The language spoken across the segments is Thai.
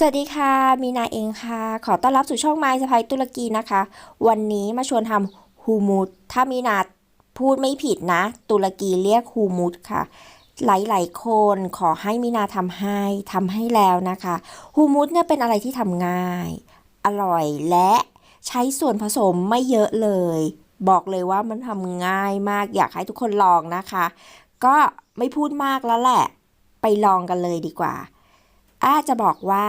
สวัสดีค่ะ มีนาเองค่ะ ขอต้อนรับสู่ช่องไม้สะพายตุรกีนะคะ วันนี้มาชวนทำฮูมูดถ้ามีนาพูดไม่ผิดนะ ตุรกีเรียกฮูมูดค่ะ หลายๆคนขอให้มีนาทำให้ทำให้แล้วนะคะฮูมูดเนี่ยเป็นอะไรที่ทำง่าย อร่อยและใช้ส่วนผสมไม่เยอะเลย บอกเลยว่ามันทำง่ายมากอยากให้ทุกคนลองนะคะ ก็ไม่พูดมากแล้วแหละ ไปลองกันเลยดีกว่า อาจะบอกว่า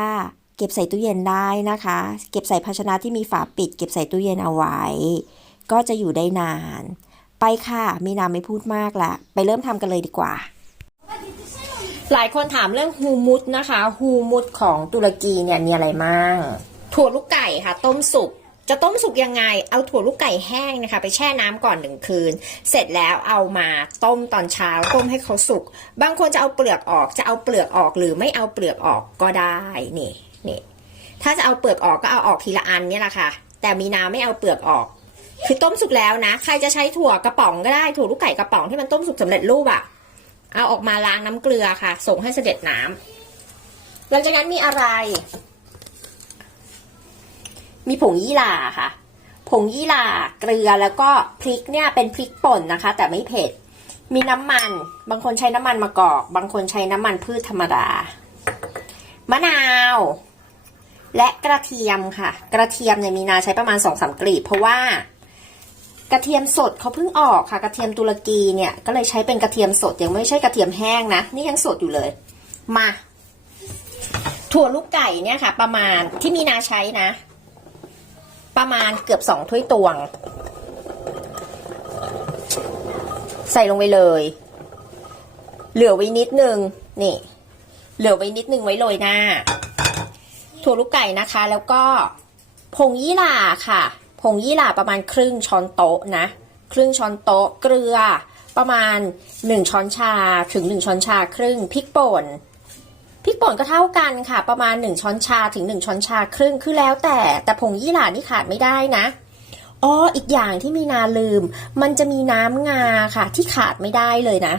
เก็บใส่ตู้เย็นได้นะคะ เก็บใส่ภาชนะที่มีฝาปิด เก็บใส่ตู้เย็นเอาไว้ ก็จะอยู่ได้นาน ไปค่ะ มีนาไม่พูดมากละ ไปเริ่มทำกันเลยดีกว่า หลายคนถามเรื่องฮูมุสนะคะ ฮูมุสของตุรกีเนี่ยมีอะไรมั่งถั่วลูกไก่ค่ะ ต้มสุก จะต้มสุกยังไง เอาถั่วลูกไก่แห้งนะคะ ไปแช่น้ำก่อนหนึ่งคืน เสร็จแล้วเอามาต้มตอนเช้าต้มให้เขาสุก บางคนจะเอาเปลือกออก จะเอาเปลือกออกหรือไม่เอาเปลือกออกก็ได้นี่นี่ถ้าจะเอาเปลือกออกก็เอาออกทีละอันเนี่ยแหละค่ะ แต่มีนาไม่เอาเปลือกออก คือต้มสุกแล้วนะ ใครจะใช้ถั่วกระป๋องก็ได้ถั่วลูกไก่กระป๋องที่มันต้มสุกสำเร็จรูปอะเอาออกมาล้างน้ำเกลือค่ะ ส่งให้เสด็จน้ำหลังจากนั้นมีอะไร มีผงยี่หร่าค่ะ ผงยี่หร่าเกลือแล้วก็พริกเนี่ยเป็นพริกป่นนะคะ แต่ไม่เผ็ด มีน้ำมัน บางคนใช้น้ำมันมะกอก บางคนใช้น้ำมันพืชธรรมดา มะนาว และกระเทียมค่ะ กระเทียมเนี่ยมีนาใช้ประมาณสองสามกลีบเพราะว่ากระเทียมสดเขาเพิ่งออกค่ะ กระเทียมตุรกีเนี่ยก็เลยใช้เป็นกระเทียมสดยังไม่ใช่กระเทียมแห้งนะ นี่ยังสดอยู่เลย มา ถั่วลูกไก่เนี่ยค่ะ ประมาณที่มีนาใช้นะ ประมาณเกือบสองถ้วยตวง ใส่ลงไปเลย เหลือไว้นิดนึง นี่ เหลือไว้นิดนึงไว้โรยหน้า ถั่วลูกไก่นะคะ แล้วก็ผงยี่หร่าค่ะ ผงยี่หร่าประมาณครึ่งช้อนโต๊ะนะ ครึ่งช้อนโต๊ะ เกลือประมาณหนึ่งช้อนชาถึงหนึ่งช้อนชาครึ่งพริกป่น ริกป่นก็เท่ากันค่ะ ประมาณหนึ่งช้อนชาถึงหนึ่งช้อนชาครึ่งคือแล้วแต่แต่ผงยี่หร่านี่ขาดไม่ได้นะอ๋ออีกอย่างที่มีนาลืม มันจะมีน้ำงาค่ะ ที่ขาดไม่ได้เลยนะ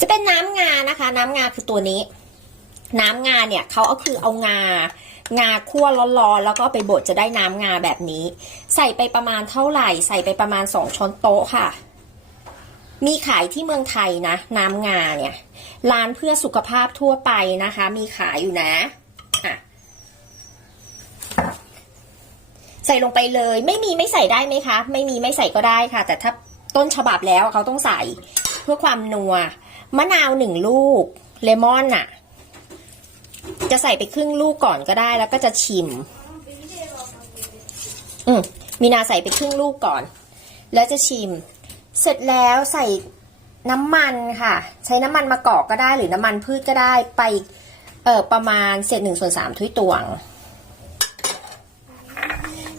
จะเป็นน้ำงานะคะ น้ำงาคือตัวนี้ น้ำงาเนี่ยเขาเอาคือเอางา งาคั่วร้อนๆแล้วก็ไปบดจะได้น้ำงาแบบนี้ ใส่ไปประมาณเท่าไหร่ ใส่ไปประมาณสองช้อนโต๊ะค่ะ มีขายที่เมืองไทยนะ น้ำงาเนี่ย ร้านเพื่อสุขภาพทั่วไปนะคะ มีขายอยู่นะอะใส่ลงไปเลย ไม่มีไม่ใส่ได้ไหมคะ ไม่มีไม่ใส่ก็ได้ค่ะ แต่ถ้าต้นฉบับแล้วเขาต้องใส่เพื่อความนัว มะนาวหนึ่งลูก เลมอนน่ะ จะใส่ไปครึ่งลูกก่อนก็ได้แล้วก็จะชิม อืมมีนาใส่ไปครึ่งลูกก่อน แล้วจะชิม เสร็จแล้วใส่น้ำมันค่ะ ใช้น้ำมันมะกอกก็ได้หรือน้ำมันพืชก็ได้ไปเออประมาณเศษหนึ่งส่วนสามถ้วยตวง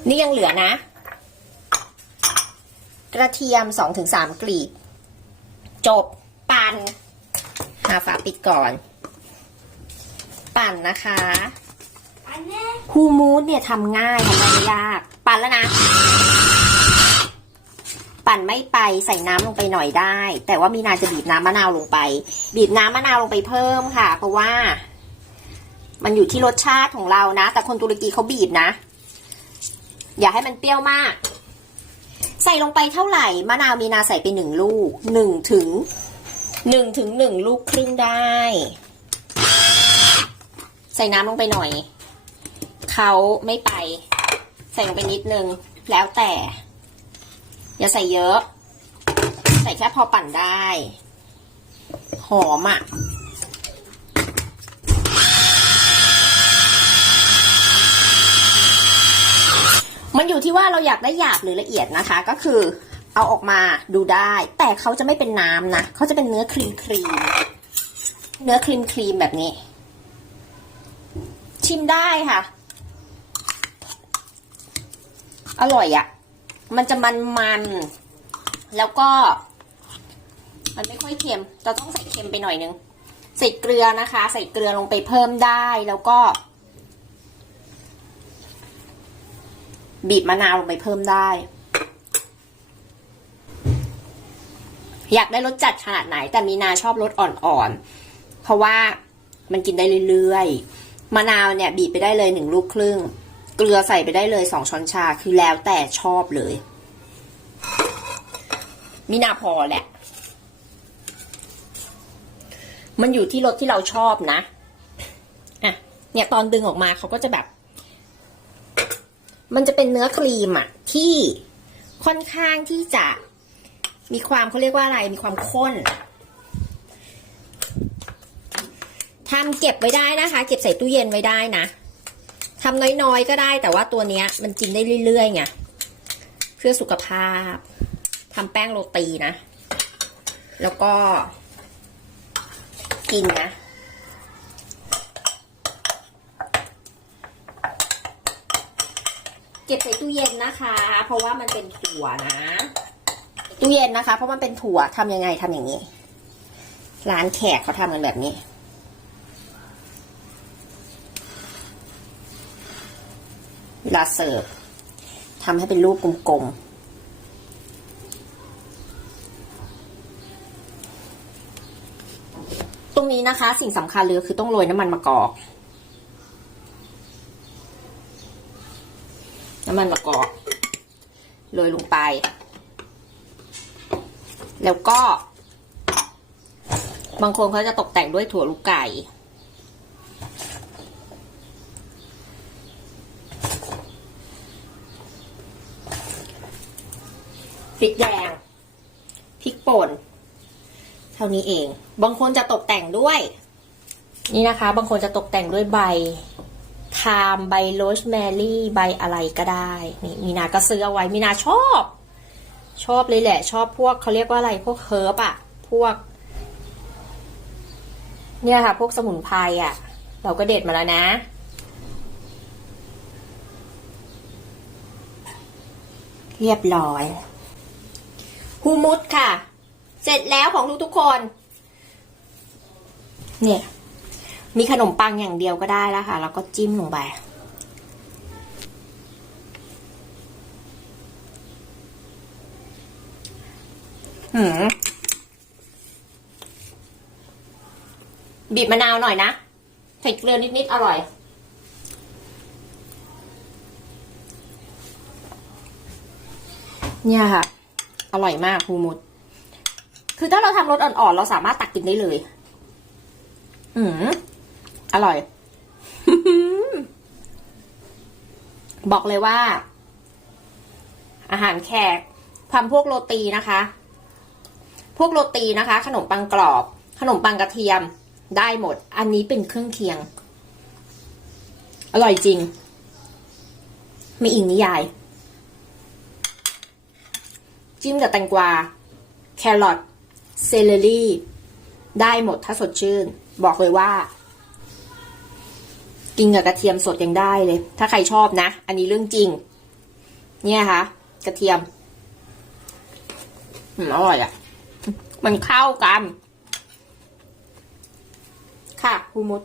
นี่ยังเหลือนะ กระเทียมสองถึงสามกลีบ จบปั่นหาฝาปิดก่อน ปั่นนะคะฮูมูสเนี่ยทำง่ายทำไม่ยาก ปั่นแล้วนะ ปั่นไม่ไปใส่น้ำลงไปหน่อยได้ แต่ว่ามีนาจะบีบน้ำมะนาวลงไป บีบน้ำมะนาวลงไปเพิ่มค่ะ เพราะว่า มันอยู่ที่รสชาติของเรานะ แต่คนตุรกีเขาบีบนะ อย่าให้มันเปรี้ยวมาก ใส่ลงไปเท่าไหร่มะนาวมีนาใส่ไปหนึ่งลูกหนึ่งถึงหนึ่งถึงหนึ่งลูกครึ่งได้ ใส่น้ำลงไปหน่อย เขาไม่ไป ใส่ลงไปนิดนึง แล้วแต่ อย่าใส่เยอะ ใส่แค่พอปั่นได้ หอมอะ่ะมันอยู่ที่ว่าเราอยากได้หยาบหรือละเอียดนะคะ ก็คือเอาออกมาดูได้ แต่เขาจะไม่เป็นน้ำนะเขาจะเป็นเนื้อครีมครีมเนื้อครีมครีมแบบนี้ ชิมได้ค่ะ อร่อยอะ่ะ มันจะมันมันๆแล้วก็ มันไม่ค่อยเค็มเราต้องใส่เค็มไปหน่อยนึงใส่เกลือนะคะ ใส่เกลือลงไปเพิ่มได้แล้วก็ บีบมะนาวลงไปเพิ่มได้ อยากได้รสจัดขนาดไหน แต่มีนาชอบรสอ่อนๆ เพราะว่ามันกินได้เรื่อยๆ มะนาวเนี่ย บีบไปได้เลยหนึ่งลูกครึ่ง เกลือใส่ไปได้เลยสองช้อนชาคือแล้วแต่ชอบเลย มินาพอแหละ มันอยู่ที่รสที่เราชอบนะอะเนี่ยตอนดึงออกมาเขาก็จะแบบ มันจะเป็นเนื้อครีมอะที่ค่อนข้างที่จะมีความเขาเรียกว่าอะไรมีความข้นทำเก็บไว้ได้นะคะ เก็บใส่ตู้เย็นไว้ได้นะ ทำน้อยๆก็ได้ แต่ว่าตัวเนี้ย มันกินได้เรื่อยๆไงเพื่อสุขภาพทำแป้งโรตีนะ แล้วก็ กินนะเก็บใส่ตู้เย็นนะคะ เพราะว่ามันเป็นถั่วนะ ตู้เย็นนะคะ เพราะมันเป็นถั่วทำยังไงทำอย่างนี้ ร้านแขกเขาทำกันแบบนี้ เว ลาเสิร์ฟทำให้เป็นรูปกลมๆ ตรงนี้นะคะ สิ่งสำคัญเลยคือต้องโรยน้ำมันมะกอก น้ำมันมะกอกโรยลงไป แล้วก็ บางคนเขาจะตกแต่งด้วยถั่วลูกไก่ ริกแดงพริกป่น เท่านี้เอง บางคนจะตกแต่งด้วย นี่นะคะ บางคนจะตกแต่งด้วยใบไทม์ใบโรสแมรี่ ใบอะไรก็ได้ นี่มีนาก็ซื้อเอาไว้มีนาชอบ ชอบเลยแหละ ชอบพวกเขาเรียกว่าอะไรพวกเฮิร์บอะพวก เนี่ยค่ะ พวกสมุนไพรอะเราก็เด็ดมาแล้วนะเรียบร้อย ฮูมุสค่ะ เสร็จแล้วของทุกๆคน เนี่ย มีขนมปังอย่างเดียวก็ได้แล้วค่ะ แล้วก็จิ้มลงไป หืมบีบมะนาวหน่อยนะ ใส่เกลือนิด ๆ อร่อย เนี่ยค่ะ อร่อยมากฮูมุด คือถ้าเราทำรสอ่อนๆ เราสามารถตักกินได้เลย อืมอร่อย บอกเลยว่า อาหารแขกทำพวกโรตีนะคะ พวกโรตีนะคะ ขนมปังกรอบ ขนมปังกระเทียมได้หมด อันนี้เป็นเครื่องเคียง อร่อยจริง มีอีกนิยาย จิ้มกับแตงกวา แครอทเซเลอรี่ ได้หมดถ้าสดชื่น บอกเลยว่า กินกับกระเทียมสดยังได้เลย ถ้าใครชอบนะ อันนี้เรื่องจริง เนี่ยค่ะ กระเทียมอืมอร่อยอะ่ะ มันเข้ากัน ค่ะคูมุด